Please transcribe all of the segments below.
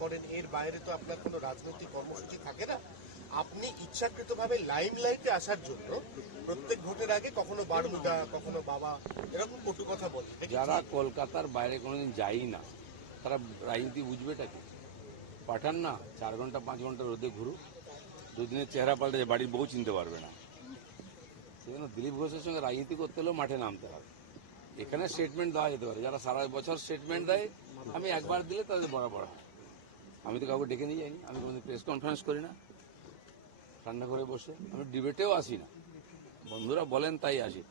করেন, এর বাইরে তো আপনার কোনো রাজনৈতিক কর্মসূচি থাকে না। আপনি ইচ্ছাকৃতভাবে লাইম লাইটে আসার জন্য প্রত্যেক ভোটের আগে কখনো বারমুদা কখনো বাবা, এরকম কটু কথা কি যারা কলকাতার বাইরে কোনোদিন যায়ই না, তারা রাজনীতি বুঝবেটা কি? পাঠান না, চার ঘণ্টা, পাঁচ ঘণ্টা রোদে ঘুরুক, দুদিনের চেহারা পাল্টে বাড়ির বউ চিনতে পারবে না। সেজন্য দিলীপ ঘোষের সঙ্গে রাজনীতি করতে হলেও মাঠে নামতে হবে। এখানে স্টেটমেন্ট দেওয়া যেতে পারে, যারা সারা বছর স্টেটমেন্ট দেয়, আমি একবার দিলে তাদের বরাবর হয়। আমি তো কাউকে ডেকে নিয়ে যাইনি। আমি কোনো প্রেস কনফারেন্স করি না। ঠান্ডা করে বসে। আমি ডিবেটেও আসি না। বন্ধুরা বলেন তাই আসি।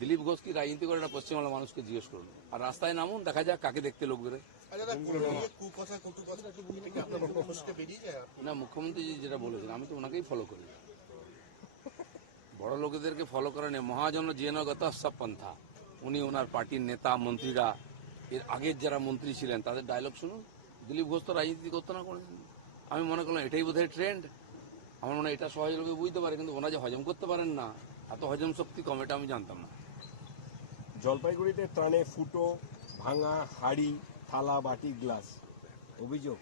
দিলীপ ঘোষ কি রাজনীতি করে না পশ্চিমবাংলার মানুষকে জিজ্ঞেস করুন? আর রাস্তায় নামুন দেখা যাক কাকে দেখতে লোক বেরোয়। আচ্ছা না মুখ্যমন্ত্রী যেটা বলেছেন আমি তো ওনাকেই ফলো করি। বড় লোকেদেরকে ফলো করা নেই মহাজন জেনগত সব পন্থা। উনি ওনার পার্টির নেতা মন্ত্রীরা। এর আগের যারা মন্ত্রী ছিলেন তাদের ডায়লগ শুনুন। দিলীপ ঘোষ তো রাজনীতি করতো না কোনোদিন। আমি মনে করলাম এটাই বোধহয় ট্রেন্ড আমার মনে হয় এটা সহজ লোকে বুঝতে পারে কিন্তু ওনা যে হজম করতে পারেন না এত হজম শক্তি কম এটা আমি জানতাম না। জলপাইগুড়িতে ত্রাণে ফুটো ভাঙা হাড়ি থালা বাটি গ্লাস। অভিযোগ?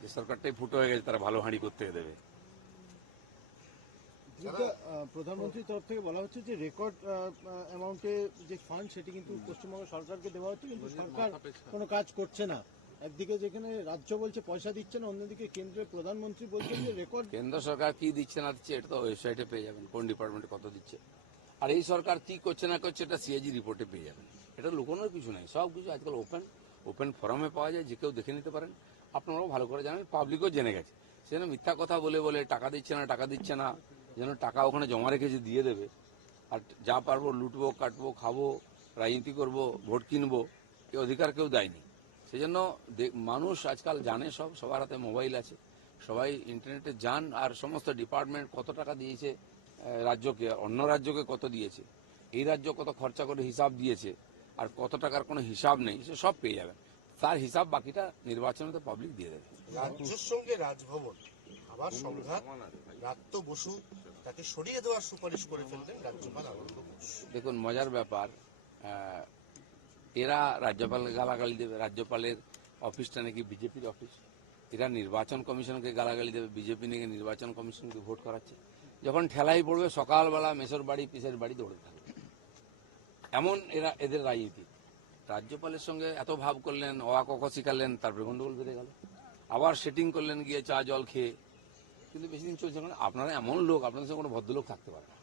যে সরকারটাই ফুটো হয়ে গেছে তারা ভালো হাঁড়ি করতে দেবে। প্রধানমন্ত্রীর তরফ থেকে বলা হচ্ছে যে রেকর্ড অ্যামাউন্টে যে ফান্ড সেটি কিন্তু পশ্চিমবঙ্গ সরকারকে দেওয়া হচ্ছে কিন্তু সরকার কোনো কাজ করছে না। একদিকে যেখানে রাজ্য বলছে পয়সা দিচ্ছে না অন্যদিকে কেন্দ্রের প্রধানমন্ত্রী বলছেন যে রেকর্ড কেন্দ্র সরকার কি দিচ্ছে না দিচ্ছে এটা তো ওয়েবসাইটে পেয়ে যাবেন কোন ডিপার্টমেন্টে কত দিচ্ছে। আর এই সরকার কি করছে না করছে এটা সিএজি রিপোর্টে পেয়ে যাবেন। এটা লুকোনোর কিছু নাই সব কিছু আজকাল ওপেন ওপেন ফোরামে পাওয়া যায় যে কেউ দেখে নিতে পারেন। আপনারাও ভালো করে জানেন পাবলিকও জেনে গেছে। সেজন্য মিথ্যা কথা বলে বলে টাকা দিচ্ছে না টাকা দিচ্ছে না যেন টাকা ওখানে জমা রেখেছে, দিয়ে দেবে। আর যা পারব লুটবো, কাটবো, খাব, রাজনীতি করব, ভোট কিনবো, এ অধিকার কেউ দেয়নি। সেজন্য দে- মানুষ আজকাল জানে সব, সবার হাতে মোবাইল আছে। সবাই ইন্টারনেটে যান আর সমস্ত ডিপার্টমেন্ট কত টাকা দিয়েছে রাজ্যকে, অন্য রাজ্যকে কত দিয়েছে, এই রাজ্য কত খরচা করে হিসাব দিয়েছে, আর কত টাকার কোনো হিসাব নেই, সে সব পেয়ে যাবেন তার হিসাব বাকিটা নির্বাচনে পাবলিক দিয়ে দেবে। রাজ্যের সঙ্গে রাজভবন। আবার সংঘাত রাত্য বসু তাকে সরিয়ে দেওয়ার সুপারিশ করে ফেললেন রাজ্যপাল আনন্দ দেখুন, মজার ব্যাপার এরা রাজ্যপালকে গালাগালি দেবে, রাজ্যপালের অফিসটা নাকি বিজেপির অফিস? এরা নির্বাচন কমিশনকে গালাগালি দেবে, বিজেপি নাকি নির্বাচন কমিশনকে ভোট করাচ্ছে? যখন ঠেলাই পড়বে, সকালবেলা মেসর বাড়ি, পিসের বাড়ি দৌড়ে থাকবে এমন এরা, এদের রাজনীতি। রাজ্যপালের সঙ্গে এত ভাব করলেন অয়া কক শিখালেন, তারপরে গন্ডগোল বেড়ে গেল। আবার সেটিং করলেন গিয়ে চা জল খেয়ে। কিন্তু বেশি দিন চলছে না আপনারা এমন লোক আপনাদের সঙ্গে কোনো ভদ্রলোক থাকতে পারে না।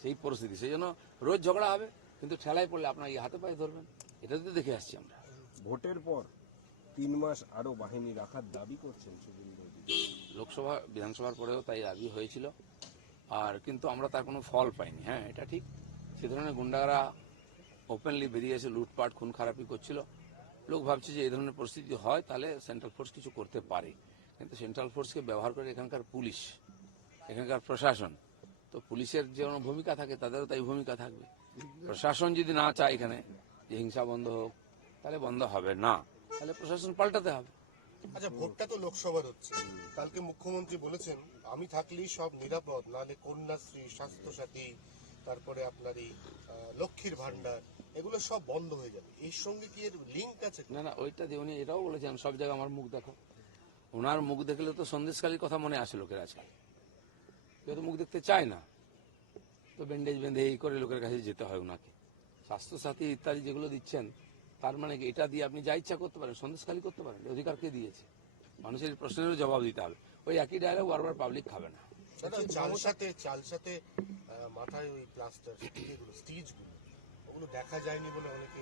সেই পরিস্থিতি সেই জন্য রোজ ঝগড়া হবে কিন্তু ঠেলায় পড়লে আপনার এই হাতে পায়ে ধরবেন। এটা তো দেখে আসছি আমরা। ভোটের পর তিন মাস আরও বাহিনী রাখার দাবি করছেন শুভেন্দু লোকসভা বিধানসভার পরেও তাই দাবি হয়েছিল। আর কিন্তু আমরা তার কোনো ফল পাইনি হ্যাঁ এটা ঠিক। সে ধরনের গুন্ডারা ওপেনলি বেরিয়ে এসে লুটপাট খুন খারাপি করছিল। লোক ভাবছে যে এই ধরনের পরিস্থিতি হয় তাহলে সেন্ট্রাল ফোর্স কিছু করতে পারে। কিন্তু সেন্ট্রাল ফোর্সকে ব্যবহার করে এখানকার পুলিশ এখানকার প্রশাসন। তো পুলিশের যে ভূমিকা থাকে তাদেরও তাই ভূমিকা থাকবে। প্রশাসন যদি না চায় এখানে যে হিংসা বন্ধ হোক তাহলে বন্ধ হবে না। তাহলে প্রশাসন পাল্টাতে হবে। আচ্ছা ভোটটা তো লোকসভার হচ্ছে। কালকে মুখ্যমন্ত্রী বলেছেন আমি থাকলেই সব নিরাপদ নাহলে কন্যাশ্রী স্বাস্থ্যসাথী তারপরে আপনার এই লক্ষ্মীর ভান্ডার এগুলো সব বন্ধ হয়ে যাবে। এর সঙ্গে কি এর লিঙ্ক আছে? না না ওইটা দিয়ে উনি এটাও বলেছেন সব জায়গায় আমার মুখ দেখো। ওনার মুখ দেখলে তো সন্দেশকালীর কথা মনে আসে লোকের আজকাল কেউ তো মুখ দেখতে চায় না। তো ব্যান্ডেজ বেঁধে এই করে লোকের কাছে যেতে হয় ওনাকে। স্বাস্থ্যসাথী ইত্যাদি যেগুলো দিচ্ছেন, তার মানে এটা দিয়ে আপনি যা ইচ্ছা করতে পারেন সন্দেশকালী করতে পারেন অধিকার কে দিয়েছে? মানুষের প্রশ্নেরও জবাব দিতে হবে। ওই একই ডায়লগ বারবার পাবলিক খাবে না। দাদা ওই চাল সাথে চাল সাথে মাথায় ওই প্লাস্টার স্টিচগুলো ওগুলো দেখা যায়নি বলে অনেকে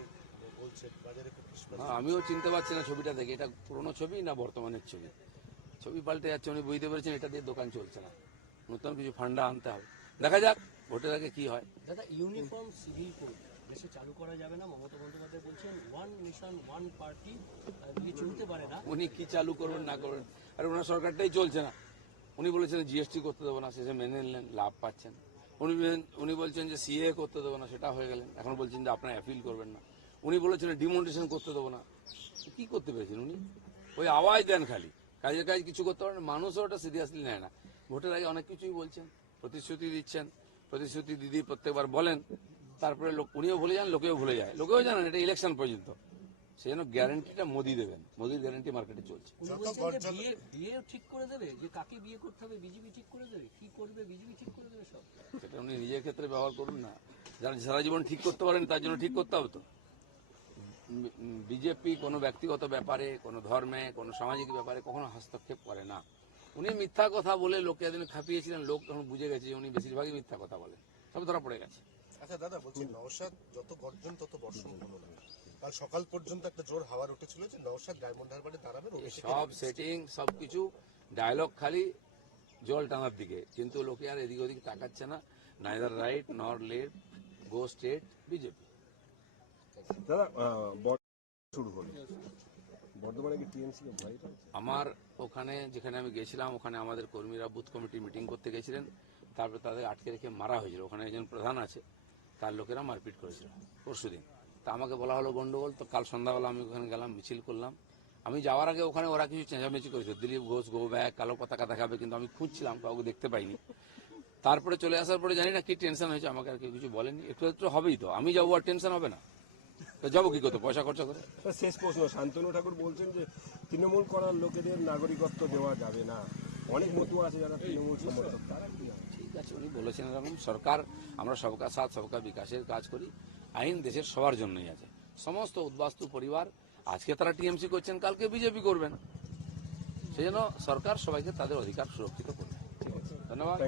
বলছে বাজারে খুব বিস্ফোরণ। না, আমিও চিনতে পারছি না ছবিটা দেখে এটা পুরোনো ছবি না বর্তমানের ছবি? ছবি পাল্টে যাচ্ছে উনি বুঝতে পেরেছেন এটা দিয়ে দোকান চলছে না। নতুন কিছু ফান্ডা আনতে হবে। দেখা যাক ভোটের আগে কি হয়। দাদা ইউনিফর্ম সিভিল কোড দেশে চালু করা যাবে না মমতা বন্দ্যোপাধ্যায় বলছেন ওয়ান নেশন ওয়ান পার্টি চলতে পারে না। উনি কি চালু করবেন না করবেন আর ওনার সরকারটাই চলছে না। উনি বলেছেন জিএসটি করতে দেবো না। শেষে মেনে নিলেন লাভ পাচ্ছেন। উনি উনি বলছেন যে সিএ করতে দেবো না, সেটা হয়ে গেলেন এখন বলছেন যে আপনার অ্যাপিল করবেন না। উনি বলেছেন ডিমন্টেশন করতে দেবো না। কি করতে পেরেছেন উনি? ওই আওয়াজ দেন খালি। কাজের কাজ কিছু করতে পারেন মানুষও ওটা সিরিয়াসলি নেয় না। ভোটের আগে অনেক কিছুই বলছেন, প্রতিশ্রুতি দিচ্ছেন, প্রতিশ্রুতি দিদি প্রত্যেকবার বলেন। তারপরে উনিও ভুলে যান, লোকেও ভুলে যায়। লোকেও জানেন এটা ইলেকশন পর্যন্ত। সেই জন্য গ্যারান্টিটা মোদি দেবেন। মোদির গ্যারান্টি মার্কেটে চলছে। বিয়ে বিয়ে ঠিক করে দেবে যে কাকে বিয়ে করতে হবে বিজেপি ঠিক করে দেবে কি করবে বিজেপি ঠিক করে দেবে সব। সেটা উনি নিজের ক্ষেত্রে ব্যবহার করুন না। যারা সারা জীবন ঠিক করতে পারেন তার জন্য ঠিক করতে হবে তো। বিজেপি কোনো ব্যক্তিগত ব্যাপারে কোনো ধর্মে কোনো সামাজিক ব্যাপারে কখনো হস্তক্ষেপ করে না। উনি মিথ্যা কথা বলে লোককে এদিন খাপিয়েছিলেন লোক তখন বুঝে গেছে যে উনি বেশিরভাগই মিথ্যা কথা বলেন সব ধরা পড়ে গেছে। আচ্ছা দাদা বলছি নওশাদ যত গর্জন তত বর্ষণ হলো না। কাল সকাল পর্যন্ত একটা জোর হাওয়ার উঠেছিল যে নওশাদ ডায়মন্ড হারবারে দাঁড়াবেন এই সব সেটিং সব কিছু ডায়লগ খালি জল টানার দিকে। কিন্তু লোকে আর এদিক ওদিক তাকাচ্ছে না। নাইদার রাইট নর লেফট গো স্টেট বিজেপি দাদা শুরু হলো। বর্ধমানে কি টিএমসি ভয় আমার ওখানে যেখানে আমি গেছিলাম ওখানে আমাদের কর্মীরা বুথ কমিটি মিটিং করতে গেছিলেন। তারপরে তাদের আটকে রেখে মারা হয়েছিল। ওখানে একজন প্রধান আছে তার লোকেরা মারপিট করেছিল পরশুদিন। তা আমাকে বলা হলো, গন্ডগোল, তো কাল সন্ধ্যাবেলা আমি ওখানে গেলাম, মিছিল করলাম। আমি যাওয়ার আগে ওখানে ওরা কিছু চেঁচামেচি করেছিল দিলীপ ঘোষ, গো ব্যাগ কালো পতাকা দেখাবে, কিন্তু আমি খুঁজছিলাম, কাউকে দেখতে পাইনি। তারপরে চলে আসার পরে জানি না কি টেনশন হয়েছে, আমাকে আর কেউ কিছু বলেনি। একটু একটু হবেই তো, আমি যাব আর টেনশন হবে না। তো যাব কি করতে, পয়সা খরচা করে? শেষ প্রশ্ন, শান্তনু ঠাকুর বলছেন যে, তৃণমূল করার লোকেদের নাগরিকত্ব দেওয়া যাবে না। অনেক মতো আছে যারা তৃণমূল সমর্থক? ঠিক আছে, উনি বলেছেন এরকম, সরকার, আমরা সবকা সাথ সবকা বিকাশের কাজ করি, আইন দেশের সবার জন্যই আছে। সমস্ত উদ্বাস্তু পরিবার, আজকে তারা টিএমসি করছেন, কালকে বিজেপি করবেন। সেই জন্য সরকার সবাইকে তাদের অধিকার সুরক্ষিত করবে। ধন্যবাদ.